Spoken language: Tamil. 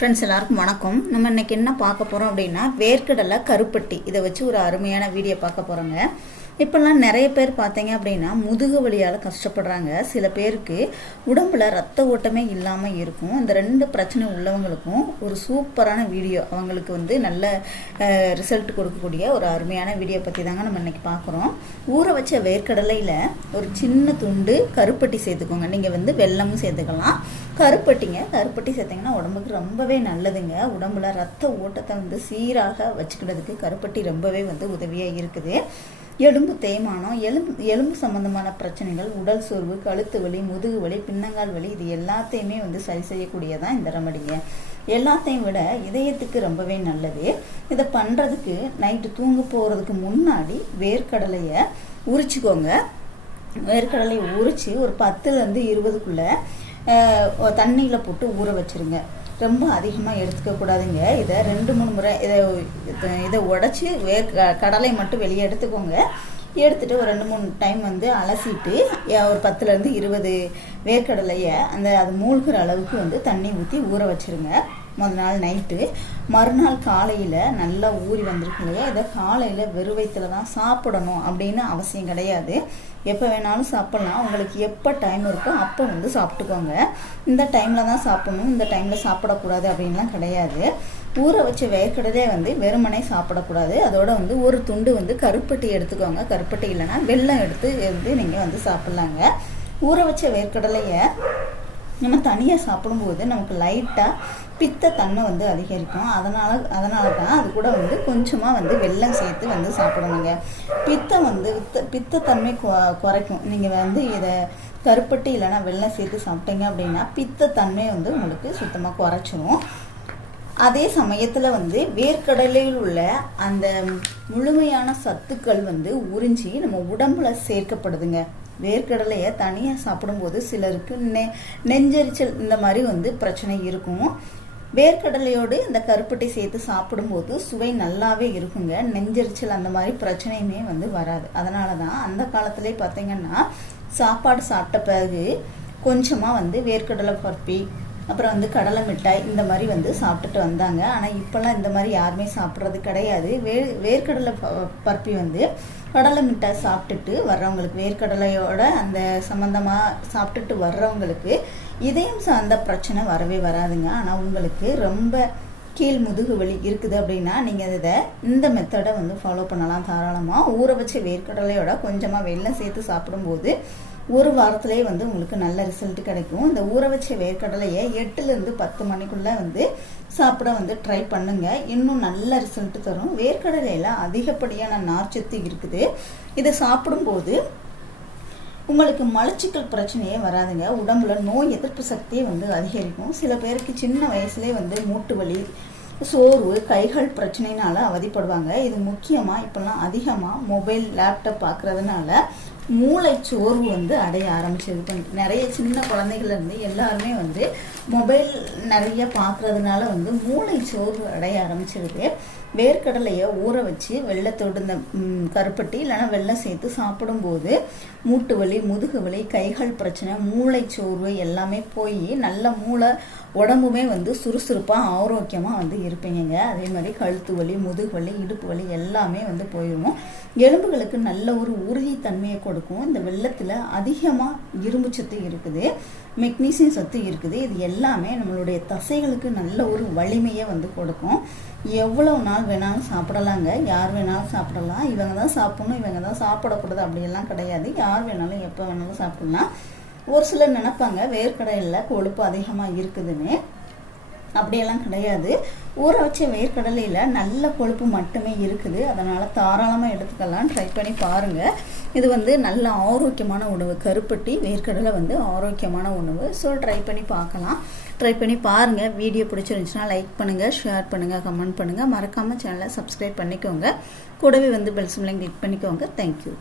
ஃப்ரெண்ட்ஸ் எல்லாருக்கும் வணக்கம். நம்ம இன்னைக்கு என்ன பார்க்க போகிறோம் அப்படின்னா வேர்க்கடலை கருப்பட்டி. இதை வச்சு ஒரு அருமையான வீடியோ பார்க்க போகிறோங்க இப்போல்லாம் நிறைய பேர் பார்த்தீங்க அப்படின்னா முதுகு வலியால் கஷ்டப்படுறாங்க. சில பேருக்கு உடம்புல ரத்த ஓட்டமே இல்லாமல் இருக்கும். இந்த ரெண்டு பிரச்சனை உள்ளவங்களுக்கும் ஒரு சூப்பரான வீடியோ அவங்களுக்கு வந்து நல்ல ரிசல்ட் கொடுக்கக்கூடிய ஒரு அருமையான வீடியோ பற்றி தாங்க நம்ம இன்னைக்கு பார்க்குறோம். ஊற வச்ச வேர்க்கடலையில் ஒரு சின்ன துண்டு கருப்பட்டி சேர்த்துக்கோங்க. நீங்கள் வந்து வெல்லமும் சேர்த்துக்கலாம். கருப்பட்டிங்க கருப்பட்டி சேர்த்திங்கன்னா உடம்புக்கு ரொம்பவே நல்லதுங்க. உடம்புல ரத்த ஓட்டத்தை வந்து சீராக வச்சுக்கிறதுக்கு கருப்பட்டி ரொம்பவே வந்து உதவியாக இருக்குது. எலும்பு தேய்மானம் எலும்பு எலும்பு சம்பந்தமான பிரச்சனைகள் உடல் சோர்வு கழுத்து வலி முதுகு வலி பின்னங்கால் வலி இது எல்லாத்தையுமே வந்து சரி செய்யக்கூடியதான் இந்த ரெமடிங்க. எல்லாத்தையும் விட இதயத்துக்கு ரொம்பவே நல்லது. இதை பண்ணுறதுக்கு நைட்டு தூங்க போகிறதுக்கு முன்னாடி வேர்க்கடலையை உரிச்சுக்கோங்க. வேர்க்கடலையை உரித்து ஒரு பத்துலேருந்து இருபதுக்குள்ளே தண்ணியில் போட்டு ஊற வச்சுருங்க. ரொம்ப அதிகமாக எடுத்துக்க கூடாதுங்க. இதை ரெண்டு மூணு முறை இதை இதை உடச்சி வேர் கடலை மட்டும் வெளியே எடுத்துக்கோங்க. எடுத்துகிட்டு ஒரு ரெண்டு மூணு டைம் வந்து அலசிட்டு ஒரு பத்துலேருந்து இருபது வேர்க்கடலையை அந்த அது மூழ்கிற அளவுக்கு வந்து தண்ணி ஊற்றி ஊற வச்சுருங்க. முதல் நாள் நைட்டு மறுநாள் காலையில் நல்லா ஊறி வந்திருக்கு இல்லையா? இதை காலையில் வெறும் வயிற்றில் தான் சாப்பிடணும் அப்படின்னு அவசியம் கிடையாது. எப்போ வேணாலும் சாப்பிட்லாம். உங்களுக்கு எப்போ டைம் இருக்கோ அப்போ வந்து சாப்பிட்டுக்கோங்க. இந்த டைமில் தான் சாப்பிடணும். இந்த டைமில் சாப்பிடக்கூடாது அப்படின்லாம் கிடையாது. ஊற வச்ச வேர்க்கடலே வந்து வெறுமனே சாப்பிடக்கூடாது. அதோட வந்து ஒரு துண்டு வந்து கருப்பட்டி எடுத்துக்கோங்க. கருப்பட்டி இல்லைன்னா வெள்ளம் எடுத்து வந்து நீங்கள் வந்து சாப்பிட்லாங்க. ஊற வச்ச வேர்க்கடலையை நம்ம தனியாக சாப்பிடும்போது நமக்கு லைட்டாக பித்த தன்மை வந்து அதிகரிக்கும். அதனால் அதனால தான் அது கூட வந்து கொஞ்சமாக வந்து வெள்ளம் சேர்த்து வந்து சாப்பிடணுங்க. பித்தம் வந்து பித்த பித்தத்தன்மை குறைக்கும். நீங்கள் வந்து இதை கருப்பட்டி இல்லைனா வெள்ளம் சேர்த்து சாப்பிட்டீங்க அப்படின்னா பித்தத்தன்மை வந்து உங்களுக்கு சுத்தமாக குறைச்சிரும். அதே சமயத்தில் வந்து வேர்க்கடலையில் உள்ள அந்த முழுமையான சத்துக்கள் வந்து உறிஞ்சி நம்ம உடம்புல சேர்க்கப்படுதுங்க. வேர்க்கடலையை தனியாக சாப்பிடும்போது சிலருக்கு நெ நெஞ்சரிச்சல் இந்த மாதிரி வந்து பிரச்சனை இருக்கும். வேர்க்கடலையோடு இந்த கருப்பட்டி சேர்த்து சாப்பிடும்போது சுவை நல்லாவே இருக்குங்க. நெஞ்சரிச்சல் அந்த மாதிரி பிரச்சனையுமே வந்து வராது. அதனால தான் அந்த காலத்திலே பார்த்தீங்கன்னா சாப்பாடு சாப்பிட்ட பிறகு கொஞ்சமாக வந்து வேர்க்கடலை பருப்பி அப்புறம் வந்து கடலை மிட்டாய் இந்த மாதிரி வந்து சாப்பிட்டுட்டு வந்தாங்க. ஆனால் இப்போல்லாம் இந்த மாதிரி யாருமே சாப்பிட்றது கிடையாது. வே வேர்க்கடலை பருப்பி வந்து கடலை மிட்டாய் சாப்பிட்டுட்டு வர்றவங்களுக்கு வேர்க்கடலையோட அந்த சம்மந்தமாக சாப்பிட்டுட்டு வர்றவங்களுக்கு இதயம் சார்ந்த பிரச்சனை வரவே வராதுங்க. ஆனால் உங்களுக்கு ரொம்ப கீழ் முதுகு வலி இருக்குது அப்படின்னா நீங்கள் இதை இந்த மெத்தடை வந்து ஃபாலோ பண்ணலாம் தாராளமாக ஊற வச்ச வேர்க்கடலையோட கொஞ்சமாக வெள்ளம் சேர்த்து சாப்பிடும்போது ஒரு வாரத்துலேயே வந்து உங்களுக்கு நல்ல ரிசல்ட் கிடைக்கும். இந்த ஊற வச்ச வேர்க்கடலையை எட்டுலேருந்து பத்து மணிக்குள்ளே வந்து சாப்பிட வந்து ட்ரை பண்ணுங்கள் இன்னும் நல்ல ரிசல்ட் தரும். வேர்க்கடலையில் அதிகப்படியான நார்ச்சத்து இருக்குது. இதை சாப்பிடும்போது உங்களுக்கு மலச்சிக்கல் பிரச்சனையே வராதுங்க. உடம்புல நோய் எதிர்ப்பு சக்தியே வந்து அதிகரிக்கும். சில பேருக்கு சின்ன வயசுலேயே வந்து மூட்டு வலி சோர்வு கைகள் பிரச்சனைனால அவதிப்படுவாங்க. இது முக்கியமாக இப்போல்லாம் அதிகமாக மொபைல் லேப்டாப் பார்க்குறதுனால மூளை சோர்வு வந்து அடைய ஆரம்பிச்சது. நிறைய சின்ன குழந்தைகள்லேருந்து எல்லாருமே வந்து மொபைல் நிறைய பார்க்குறதுனால வந்து மூளை சோர்வு அடைய ஆரம்பிச்சிருது வேர்க்கடலையை ஊற வச்சு வெள்ளத்தோடு இந்த கருப்பட்டி இல்லைன்னா வெள்ளம் சேர்த்து சாப்பிடும்போது மூட்டு வலி முதுகு வலி கைகள் பிரச்சனை மூளை சோர்வு எல்லாமே போய் நல்ல மூளை உடம்புமே வந்து சுறுசுறுப்பாக ஆரோக்கியமாக வந்து இருப்பீங்க அதே மாதிரி கழுத்து வலி முதுகு வலி இடுப்பு வலி எல்லாமே வந்து போயிடும் எலும்புகளுக்கு நல்ல ஒரு உறுதித்தன்மையை கொடுக்கும். இந்த வெள்ளத்தில் அதிகமாக இரும்பு சத்து இருக்குது மெக்னீசியம் சத்து இருக்குது. இது எல்லாமே நம்மளுடைய தசைகளுக்கு நல்ல ஒரு வலிமையை வந்து கொடுக்கும். எவ்வளவு நாள் வேணாலும் சாப்பிடலாங்க. யார் வேணாலும் சாப்பிடலாம். இவங்க தான் சாப்பிடணும் இவங்க தான் சாப்பிடக்கூடாது அப்படியெல்லாம் கிடையாது. யார் வேணாலும் எப்போ வேணாலும் சாப்பிடலாம். ஒரு சிலர் நினைப்பாங்க வேர்க்கடையில் கொழுப்பு அதிகமாக இருக்குதுன்னு. அப்படியெல்லாம் கிடையாது. ஊற வச்ச வேர்க்கடலையில் நல்ல கொழுப்பு மட்டுமே இருக்குது. அதனால் தாராளமாக எடுத்துக்கலாம். ட்ரை பண்ணி பாருங்கள் இது வந்து நல்ல ஆரோக்கியமான உணவு. கருப்பட்டி வேர்க்கடலை வந்து ஆரோக்கியமான உணவு. ஸோ ட்ரை பண்ணி பார்க்கலாம். ட்ரை பண்ணி பாருங்கள் வீடியோ பிடிச்சிருந்துச்சுன்னா லைக் பண்ணுங்கள் ஷேர் பண்ணுங்கள் கமெண்ட் பண்ணுங்கள் மறக்காமல் சேனலை சப்ஸ்கிரைப் பண்ணிக்கோங்க. கூடவே வந்து பெல் சிம்லையும் கிளிக் பண்ணிக்கோங்க. Thank you